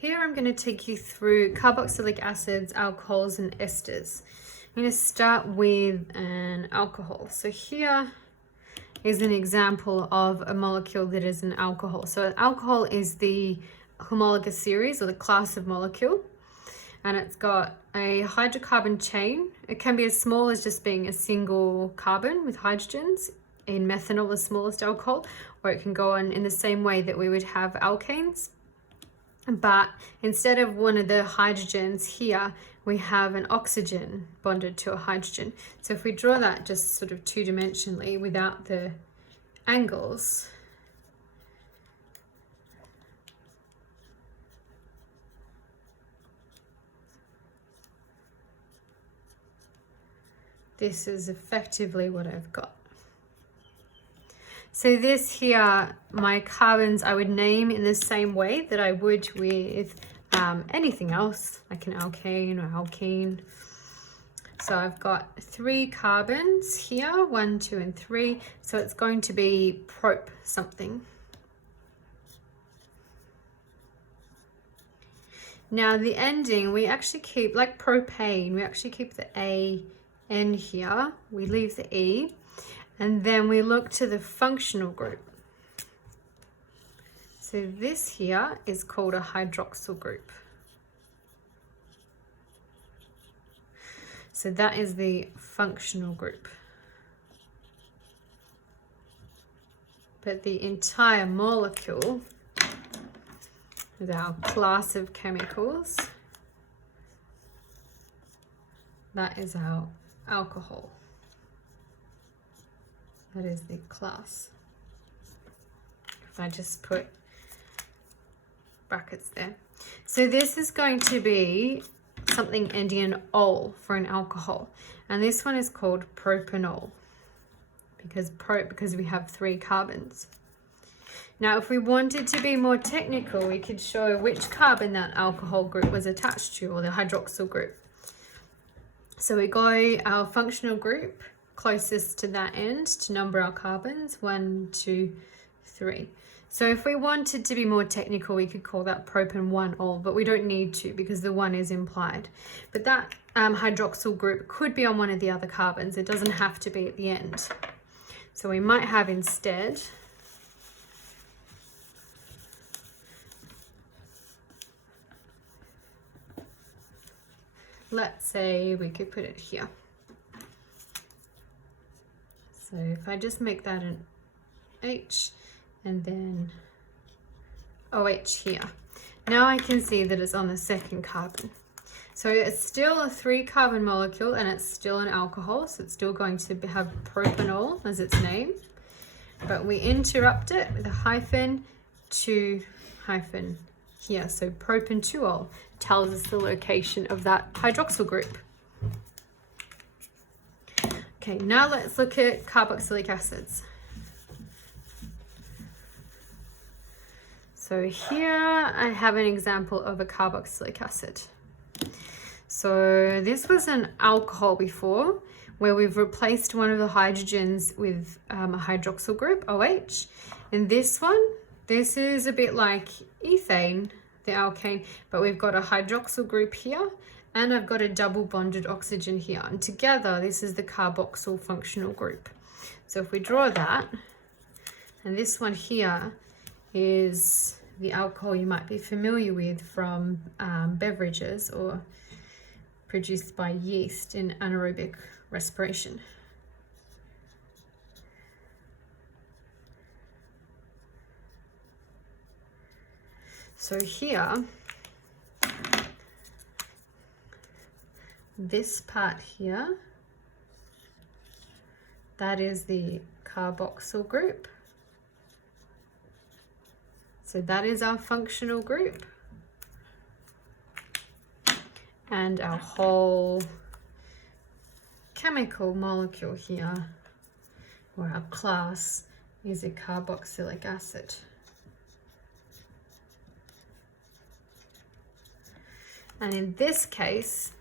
Here I'm going to take you through carboxylic acids, alcohols and esters. I'm going to start with an alcohol. So here is an example of a molecule that is an alcohol. So an alcohol is the homologous series or the class of molecule, and it's got a hydrocarbon chain. It can be as small as just being a single carbon with hydrogens. In methanol, the smallest alcohol, or it can go on in the same way that we would have alkanes. But instead of one of the hydrogens here, we have an oxygen bonded to a hydrogen. So if we draw that just sort of two-dimensionally without the angles, this is effectively what I've got. So this here, my carbons, I would name in the same way that I would with anything else, like an alkane or alkene. So I've got 3 carbons here, 1, 2, and 3. So it's going to be prop something. Now the ending, we actually keep, like propane, we actually keep the A-N here. We leave the E. And then we look to the functional group. So this here is called a hydroxyl group. So that is the functional group. But the entire molecule with our class of chemicals, that is our alcohol. That is the class. If I just put brackets there. So this is going to be something ending in ol for an alcohol. And this one is called propanol because we have 3 carbons. Now, if we wanted to be more technical, we could show which carbon that alcohol group was attached to, or the hydroxyl group. So we go our functional group closest to that end to number our carbons, 1, 2, 3. So if we wanted to be more technical, we could call that propan-1-ol, but we don't need to because the 1 is implied. But that hydroxyl group could be on one of the other carbons. It doesn't have to be at the end. So we might have instead let's say we could put it here. So if I just make that an H and then OH here, now I can see that it's on the second carbon. So it's still a 3 carbon molecule and it's still an alcohol, so it's still going to have propanol as its name, but we interrupt it with a hyphen to hyphen here. So propan-2-ol tells us the location of that hydroxyl group. Okay, now let's look at carboxylic acids. So here I have an example of a carboxylic acid. So this was an alcohol before, where we've replaced one of the hydrogens with a hydroxyl group, OH. And this one, this is a bit like ethane, the alkane, but we've got a hydroxyl group here, and I've got a double bonded oxygen here. And together, this is the carboxyl functional group. So if we draw that, and this one here is the alcohol you might be familiar with from beverages or produced by yeast in anaerobic respiration. So here, this part here, that is the carboxyl group. So that is our functional group. And our whole chemical molecule here, or our class, is a carboxylic acid. And in this case,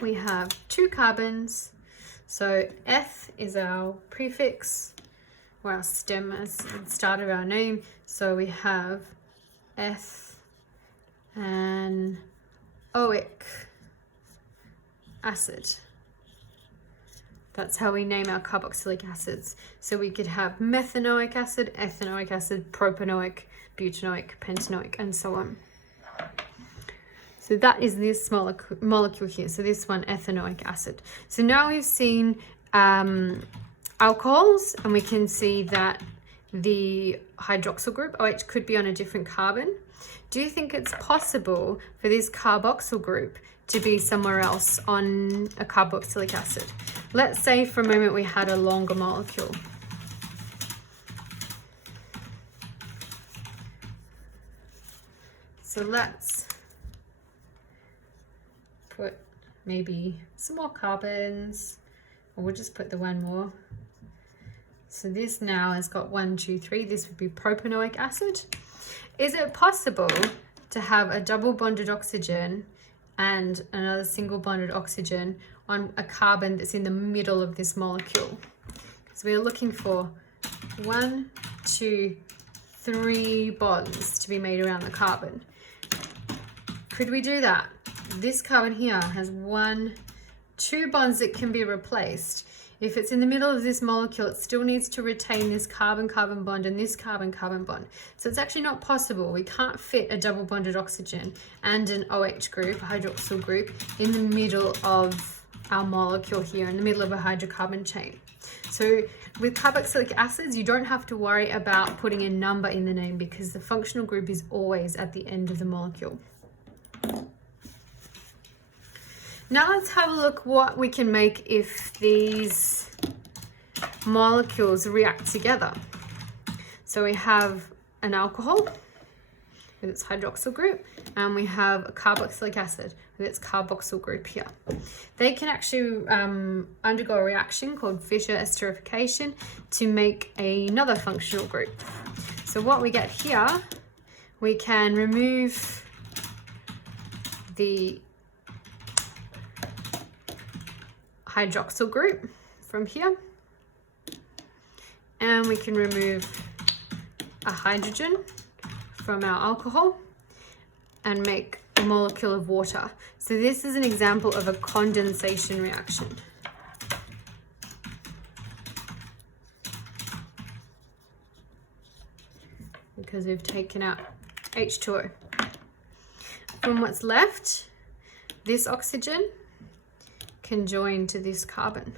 we have 2 carbons. So F is our prefix, or our stem as the start of our name. So we have F an oic acid. That's how we name our carboxylic acids. So we could have methanoic acid, ethanoic acid, propanoic, butanoic, pentanoic, and so on. So that is this molecule here. So this one, ethanoic acid. So now we've seen alcohols, and we can see that the hydroxyl group, OH, could be on a different carbon. Do you think it's possible for this carboxyl group to be somewhere else on a carboxylic acid? Let's say for a moment we had a longer molecule. So let's put maybe some more carbons, or we'll just put the one more. So this now has got 1, 2, 3. This would be propanoic acid. Is it possible to have a double bonded oxygen and another single bonded oxygen on a carbon that's in the middle of this molecule? Because we're looking for 1, 2, 3 bonds to be made around the carbon. Could we do that? This carbon here has 1, 2 bonds that can be replaced. If it's in the middle of this molecule, it still needs to retain this carbon-carbon bond and this carbon-carbon bond. So it's actually not possible. We can't fit a double bonded oxygen and an OH group, a hydroxyl group, in the middle of our molecule here, in the middle of a hydrocarbon chain. So with carboxylic acids, you don't have to worry about putting a number in the name because the functional group is always at the end of the molecule. Now let's have a look what we can make if these molecules react together. So we have an alcohol with its hydroxyl group, and we have a carboxylic acid with its carboxyl group here. They can actually undergo a reaction called Fischer esterification to make another functional group. So what we get here, we can remove the hydroxyl group from here, and we can remove a hydrogen from our alcohol and make a molecule of water. So this is an example of a condensation reaction. Because we've taken out H2O. From what's left, this oxygen can join to this carbon.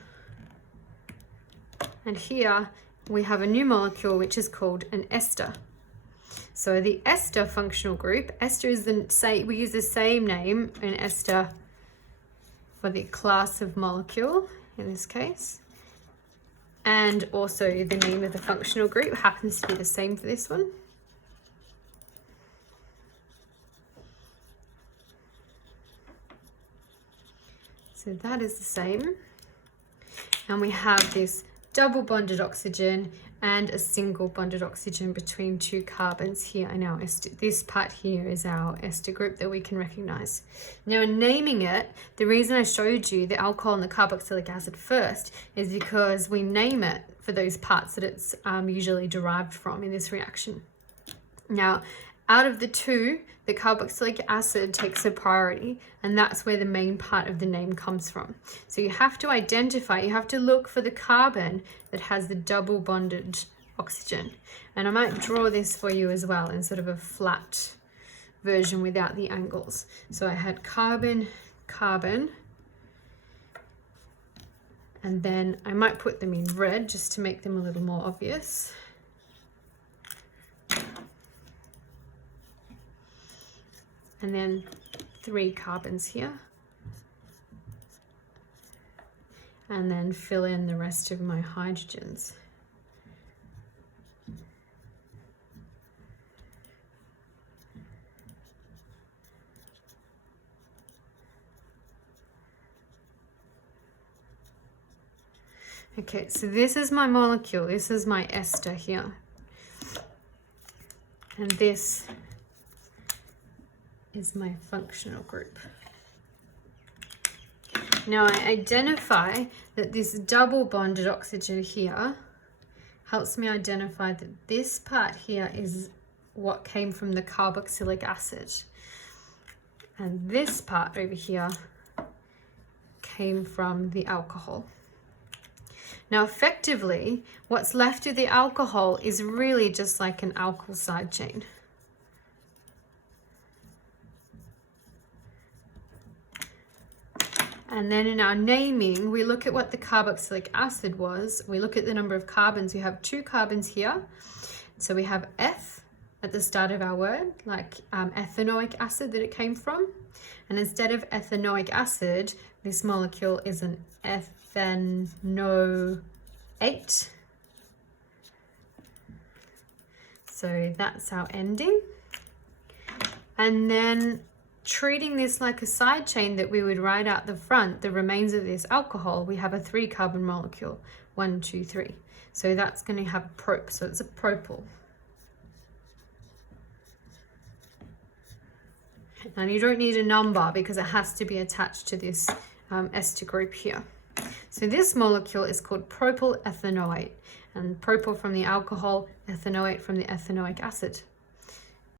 And here we have a new molecule which is called an ester. So the ester functional group, ester is we use the same name in ester for the class of molecule in this case. And also the name of the functional group happens to be the same for this one. So that is the same. And we have this double bonded oxygen and a single bonded oxygen between 2 carbons here in our ester. This part here is our ester group that we can recognize. Now in naming it, the reason I showed you the alcohol and the carboxylic acid first is because we name it for those parts that it's usually derived from in this reaction. Now, out of the two, the carboxylic acid takes a priority, and that's where the main part of the name comes from. So you have to identify, you have to look for the carbon that has the double bonded oxygen. And I might draw this for you as well in sort of a flat version without the angles. So I had carbon, carbon, and then I might put them in red just to make them a little more obvious. And then 3 carbons here. And then fill in the rest of my hydrogens. Okay, so this is my molecule. This is my ester here. And this is my functional group. Now I identify that this double bonded oxygen here helps me identify that this part here is what came from the carboxylic acid. And this part over here came from the alcohol. Now effectively, what's left of the alcohol is really just like an alkyl side chain. And then in our naming, we look at what the carboxylic acid was. We look at the number of carbons. We have 2 carbons here. So we have F at the start of our word, like ethanoic acid that it came from. And instead of ethanoic acid, this molecule is an ethanoate. So that's our ending. And then treating this like a side chain that we would write out the front, the remains of this alcohol, we have a 3 carbon molecule, 1, 2, 3. So that's going to have prop, so it's a propyl. And you don't need a number because it has to be attached to this ester group here. So this molecule is called propyl ethanoate, and propyl from the alcohol, ethanoate from the ethanoic acid.